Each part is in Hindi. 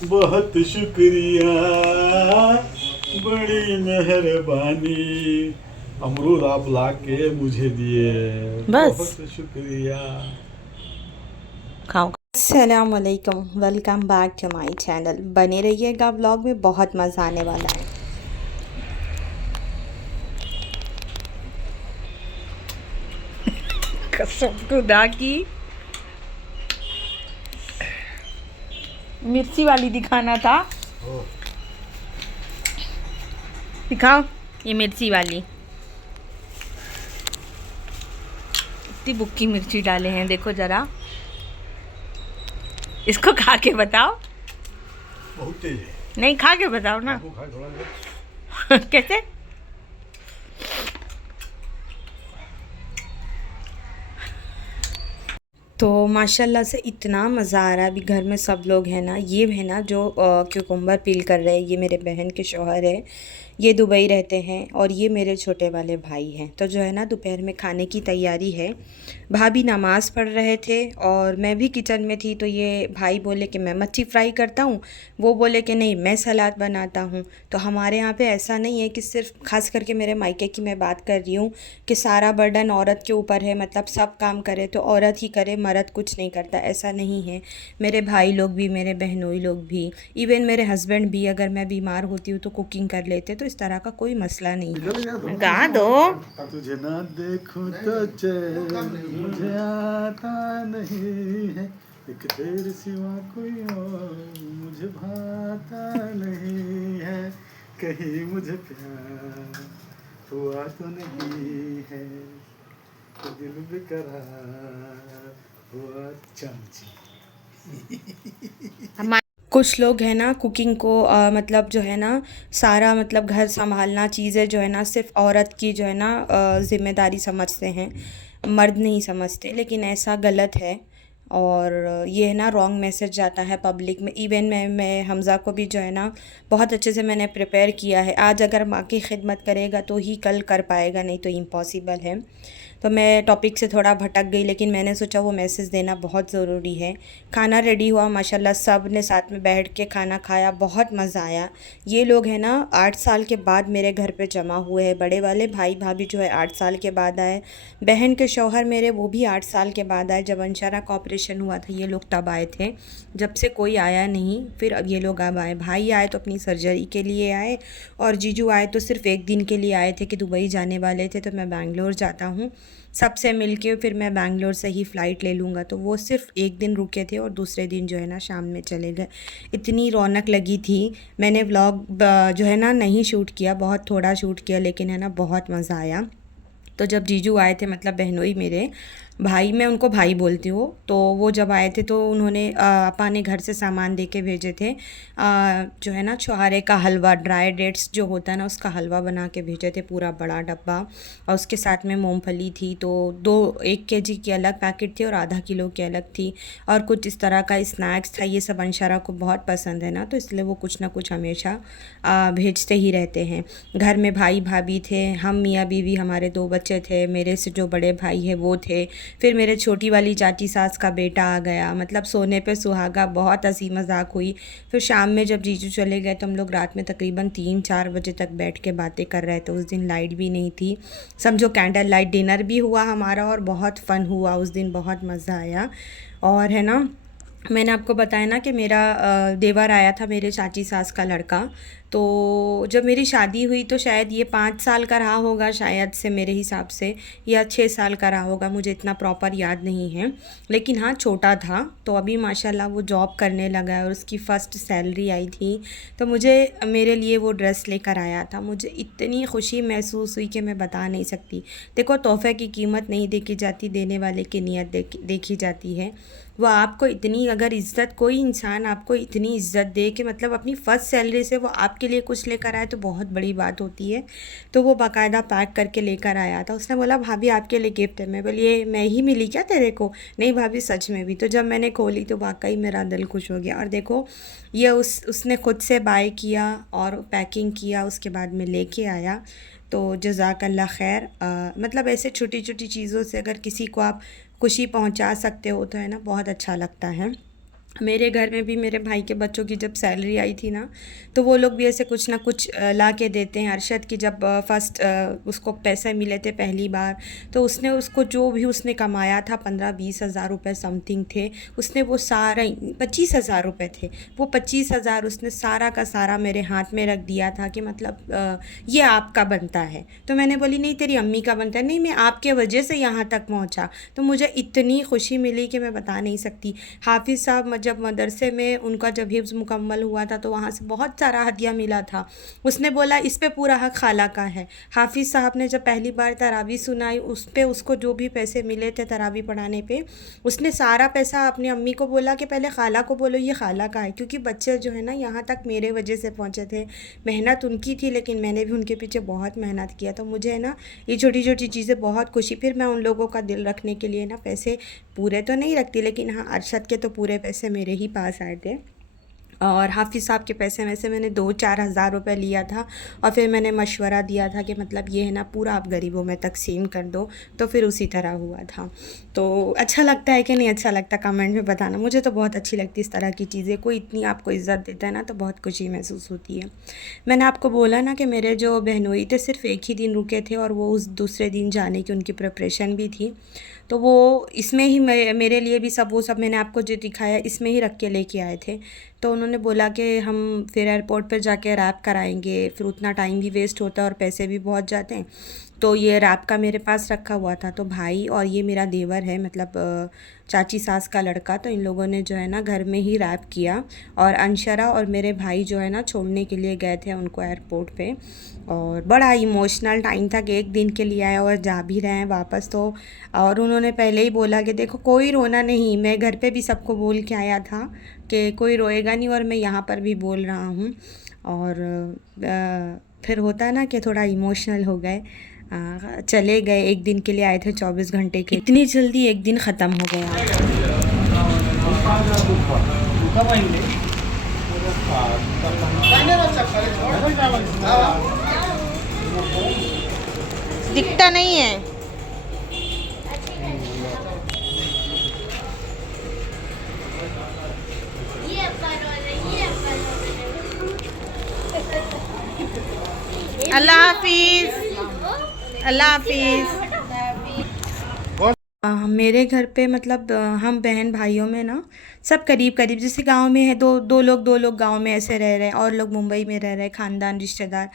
बहुत शुक्रिया, बड़ी मेहरबानी। अमरूद आप ला के मुझे दिए, बस बहुत शुक्रिया। खाओ। अस्सलामुअलैकुम, welcome back to my channel. बने रहिएगा, व्लॉग में बहुत मज़ा आने वाला है। कसम खुदा की मिर्ची वाली दिखाना था। ओह, दिखाओ, ये मिर्ची वाली। इतनी बुक्की मिर्ची डाले हैं, देखो ज़रा। इसको खा के बताओ। बहुत तेज है। नहीं, खा के बताओ ना। आपको खाए थोड़ा देर। कैसे? तो माशाल्लाह से इतना मज़ा आ रहा है। अभी घर में सब लोग हैं ना, ये है ना जो क्यूकम्बर पील कर रहे हैं, ये मेरे बहन के शौहर है। ये दुबई रहते हैं और ये मेरे छोटे वाले भाई हैं। तो जो है ना, दोपहर में खाने की तैयारी है। भाभी नमाज़ पढ़ रहे थे और मैं भी किचन में थी। तो ये भाई बोले कि मैं मच्छी फ्राई करता हूँ, वो बोले कि नहीं मैं सलाद बनाता हूँ। तो हमारे यहाँ पे ऐसा नहीं है कि सिर्फ ख़ास करके मेरे मायके की मैं बात कर रही हूँ कि सारा बर्डन औरत के ऊपर है, मतलब सब काम करे तो औरत ही करे, मर्द कुछ नहीं करता, ऐसा नहीं है। मेरे भाई लोग भी, मेरे बहनोई लोग भी, इवन मेरे हस्बैंड भी, अगर मैं बीमार होती हूँ तो कुकिंग कर लेते। तो इस तरह का कोई मसला नहीं निकल गया है। थोड़ा गा दो। तुझे ना देखूं तो चैन मुझे आता नहीं है, एक तेरे सिवा कोई और मुझे भाता नहीं है, कहीं मुझे प्यार हुआ तो नहीं है, तो दिल बेकरार हुआ। चमची हमारे कुछ लोग हैं ना कुकिंग को मतलब जो है ना, सारा मतलब घर संभालना चीज़ें जो है ना सिर्फ़ औरत की जो है ना ज़िम्मेदारी समझते हैं, मर्द नहीं समझते। लेकिन ऐसा गलत है। और ये है ना रॉन्ग मैसेज जाता है पब्लिक में। इवन मैं हमज़ा को भी जो है ना बहुत अच्छे से मैंने प्रिपेयर किया है। आज अगर माँ की खिदमत करेगा तो ही कल कर पाएगा, नहीं तो इम्पॉसिबल है। तो मैं टॉपिक से थोड़ा भटक गई, लेकिन मैंने सोचा वो मैसेज देना बहुत ज़रूरी है। खाना रेडी हुआ माशाल्लाह, सब ने साथ में बैठ के खाना खाया, बहुत मज़ा आया। ये लोग हैं ना 8 साल के बाद मेरे घर पे जमा हुए हैं। बड़े वाले भाई भाभी जो है 8 साल के बाद आए। बहन के शौहर मेरे, वो भी 8 साल के बाद आए। जब अंशारा का ऑपरेशन हुआ था ये लोग तब आए थे, जब से कोई आया नहीं। फिर अब ये लोग अब आए। भाई आए तो अपनी सर्जरी के लिए आए, और जीजू आए तो सिर्फ़ एक दिन के लिए आए थे कि दुबई जाने वाले थे तो मैं बैंगलोर जाता हूँ, सबसे मिलके फिर मैं बैंगलोर से ही फ़्लाइट ले लूँगा। तो वो सिर्फ़ एक दिन रुके थे और दूसरे दिन जो है ना शाम में चले गए। इतनी रौनक लगी थी। मैंने व्लॉग जो है ना नहीं शूट किया, बहुत थोड़ा शूट किया, लेकिन है ना बहुत मज़ा आया। तो जब जीजू आए थे, मतलब बहनोई मेरे भाई, मैं उनको भाई बोलती हूँ, तो वो जब आए थे तो उन्होंने अपा ने घर से सामान दे के भेजे थे। जो है ना छुहारे का हलवा, ड्राई डेट्स जो होता है ना उसका हलवा बना के भेजे थे, पूरा बड़ा डब्बा। और उसके साथ में मूंगफली थी। तो 1 केजी की अलग पैकेट थी और आधा किलो की अलग थी। और कुछ इस तरह का स्नैक्स था। ये सब अंशारा को बहुत पसंद है ना, तो इसलिए वो कुछ ना कुछ हमेशा भेजते ही रहते हैं। घर में भाई भाभी थे, हम मियाँ बीवी, हमारे 2 बच्चे थे, मेरे से जो बड़े भाई हैं वो थे। फिर मेरे छोटी वाली चाची सास का बेटा आ गया, मतलब सोने पे सुहागा, बहुत हंसी मजाक हुई। फिर शाम में जब जीजू चले गए तो हम लोग रात में तकरीबन 3-4 बजे तक बैठ के बातें कर रहे थे। उस दिन लाइट भी नहीं थी, समझो कैंडल लाइट डिनर भी हुआ हमारा, और बहुत फ़न हुआ उस दिन, बहुत मज़ा आया। और है ना, मैंने आपको बताया ना कि मेरा देवर आया था, मेरे चाची सास का लड़का। तो जब मेरी शादी हुई तो शायद ये 5 साल का रहा होगा, शायद से मेरे हिसाब से, या 6 साल का रहा होगा, मुझे इतना प्रॉपर याद नहीं है। लेकिन हाँ छोटा था। तो अभी माशाल्लाह वो जॉब करने लगा है और उसकी फ़र्स्ट सैलरी आई थी। तो मुझे, मेरे लिए वो ड्रेस लेकर आया था। मुझे इतनी खुशी महसूस हुई कि मैं बता नहीं सकती। देखो, तोहफ़े की कीमत नहीं देखी जाती, देने वाले की नीयत देखी जाती है। वो आपको इतनी अगर इज़्ज़त, कोई इंसान आपको इतनी इज़्ज़त दे कि मतलब अपनी फ़र्स्ट सैलरी से वो आपके लिए कुछ लेकर आए, तो बहुत बड़ी बात होती है। तो वो बाकायदा पैक करके लेकर आया था। उसने बोला भाभी आपके लिए गिफ्ट है। मैं बोली ये मैं ही मिली क्या तेरे को? नहीं भाभी सच में भी। तो जब मैंने खोली तो वाकई मेरा दिल खुश हो गया। और देखो, ये उसने ख़ुद से बाय किया और पैकिंग किया, उसके बाद में लेके आया। तो जज़ाकल्ला खैर। मतलब ऐसे छोटी छोटी चीज़ों से अगर किसी को आप खुशी पहुंचा सकते हो तो है ना बहुत अच्छा लगता है। मेरे घर में भी मेरे भाई के बच्चों की जब सैलरी आई थी ना, तो वो लोग भी ऐसे कुछ ना कुछ ला के देते हैं। अरशद की जब फर्स्ट उसको पैसे मिले थे पहली बार, तो उसने उसको जो भी उसने कमाया था 15-20 हज़ार रुपये समथिंग थे, उसने वो सारा 25 हज़ार रुपये थे, वो 25 हज़ार उसने सारा का सारा मेरे हाथ में रख दिया था कि मतलब ये आपका बनता है। तो मैंने बोली नहीं तेरी अम्मी का बनता है। नहीं, मैं आपके वजह से यहाँ तक पहुँचा। तो मुझे इतनी खुशी मिली कि मैं बता नहीं सकती। हाफिज़ साहब जब मदरसे में उनका जब हिफ्ज़ मुकम्मल हुआ था, तो वहाँ से बहुत सारा हदिया मिला था। उसने बोला इस पे पूरा हक खाला का है। हाफिज़ साहब ने जब पहली बार तरावी सुनाई, उस पे उसको जो भी पैसे मिले थे तरावी पढ़ाने पे, उसने सारा पैसा अपनी अम्मी को बोला कि पहले खाला को बोलो ये खाला का है, क्योंकि बच्चे जो है ना यहाँ तक मेरे वजह से पहुँचे थे। मेहनत उनकी थी, लेकिन मैंने भी उनके पीछे बहुत मेहनत किया। तो मुझे है ना ये छोटी छोटी चीज़ें बहुत खुशी। फिर मैं उन लोगों का दिल रखने के लिए ना पैसे पूरे तो नहीं रखती, लेकिन हाँ अरशद के तो पूरे पैसे मेरे ही पास आए थे। और हाफिज़ साहब के पैसे में से मैंने 2-4 हज़ार रुपये लिया था, और फिर मैंने मशवरा दिया था कि मतलब ये है ना पूरा आप गरीबों में तकसीम कर दो। तो फिर उसी तरह हुआ था। तो अच्छा लगता है कि नहीं अच्छा लगता, कमेंट में बताना। मुझे तो बहुत अच्छी लगती इस तरह की चीज़ें। कोई इतनी आपको इज़्ज़त देता है ना, तो बहुत खुशी महसूस होती है। मैंने आपको बोला ना कि मेरे जो बहनोई थे सिर्फ़ एक ही दिन रुके थे, और वो उस दूसरे दिन जाने की उनकी प्रिपरेशन भी थी। तो वो इसमें ही मेरे लिए भी सब वो सब मैंने आपको जो दिखाया इसमें ही रख के लेके आए थे। तो उन्होंने बोला कि हम फिर एयरपोर्ट पर जाके रैप कराएंगे, फिर उतना टाइम भी वेस्ट होता है और पैसे भी बहुत जाते हैं। तो ये रैप का मेरे पास रखा हुआ था। तो भाई और ये मेरा देवर है, मतलब चाची सास का लड़का, तो इन लोगों ने जो है ना घर में ही रैप किया। और अंशरा और मेरे भाई जो है ना छोड़ने के लिए गए थे उनको एयरपोर्ट पे। और बड़ा इमोशनल टाइम था कि एक दिन के लिए आए और जा भी रहे हैं वापस। तो और उन्होंने पहले ही बोला कि देखो कोई रोना नहीं, मैं घर पे भी सबको बोल के आया था कि कोई रोएगा नहीं, और मैं यहाँ पर भी बोल रहा हूँ। और फिर होता है ना कि थोड़ा इमोशनल हो गए। चले गए, एक दिन के लिए आए थे 24 घंटे के, इतनी जल्दी एक दिन ख़त्म हो गया। दिखता नहीं है। अल्लाह हाफिज़, अल्लाह हाफिज़। मेरे घर पे मतलब हम बहन भाइयों में ना सब करीब करीब, जैसे गांव में है दो लोग गांव में ऐसे रह रहे हैं, और लोग मुंबई में रह रहे हैं, ख़ानदान रिश्तेदार।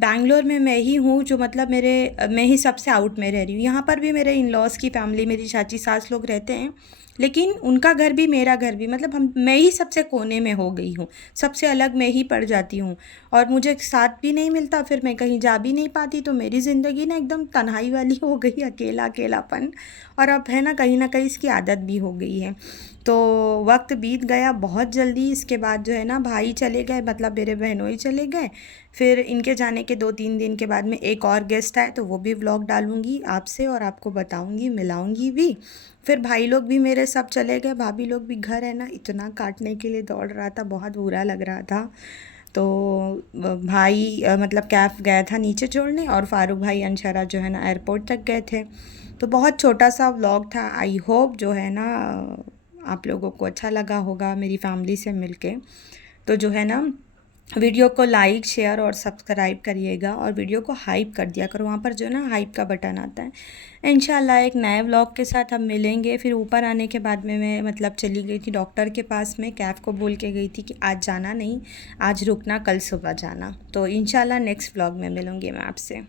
बैंगलोर में मैं ही हूँ जो मतलब मैं ही सबसे आउट में रह रही हूँ। यहाँ पर भी मेरे इन लॉज़ की फैमिली, मेरी चाची सास लोग रहते हैं, लेकिन उनका घर भी मेरा घर भी, मतलब मैं ही सबसे कोने में हो गई हूँ, सबसे अलग मैं ही पड़ जाती हूँ। और मुझे साथ भी नहीं मिलता, फिर मैं कहीं जा भी नहीं पाती। तो मेरी ज़िंदगी ना एकदम तन्हाई वाली हो गई, अकेलापन। और अब है ना कहीं इसकी आदत भी हो गई है। तो वक्त बीत गया बहुत जल्दी। इसके बाद जो है ना भाई चले गए, मतलब मेरे बहनोई चले गए। फिर इनके जाने के 2-3 दिन के बाद में एक और गेस्ट आए, तो वो भी व्लॉग डालूँगी आपसे और आपको बताऊँगी, मिलाऊँगी भी। फिर भाई लोग भी मेरे सब चले गए, भाभी लोग भी घर है ना इतना काटने के लिए दौड़ रहा था, बहुत बुरा लग रहा था। तो भाई मतलब कैफ़ गया था नीचे छोड़ने, और फ़ारूक भाई अंशरा जो है ना एयरपोर्ट तक गए थे। तो बहुत छोटा सा व्लॉग था। आई होप जो है ना आप लोगों को अच्छा लगा होगा मेरी फैमिली से मिलके। तो जो है ना वीडियो को लाइक शेयर और सब्सक्राइब करिएगा, और वीडियो को हाइप कर दिया करो, वहाँ पर जो है ना हाइप का बटन आता है। इंशाल्लाह एक नए व्लॉग के साथ हम मिलेंगे। फिर ऊपर आने के बाद में मैं मतलब चली गई थी डॉक्टर के पास में, कैफ़ को बोल के गई थी कि आज जाना नहीं, आज रुकना, कल सुबह जाना। तो इंशाल्लाह नेक्स्ट व्लॉग में मिलूँगी मैं आपसे।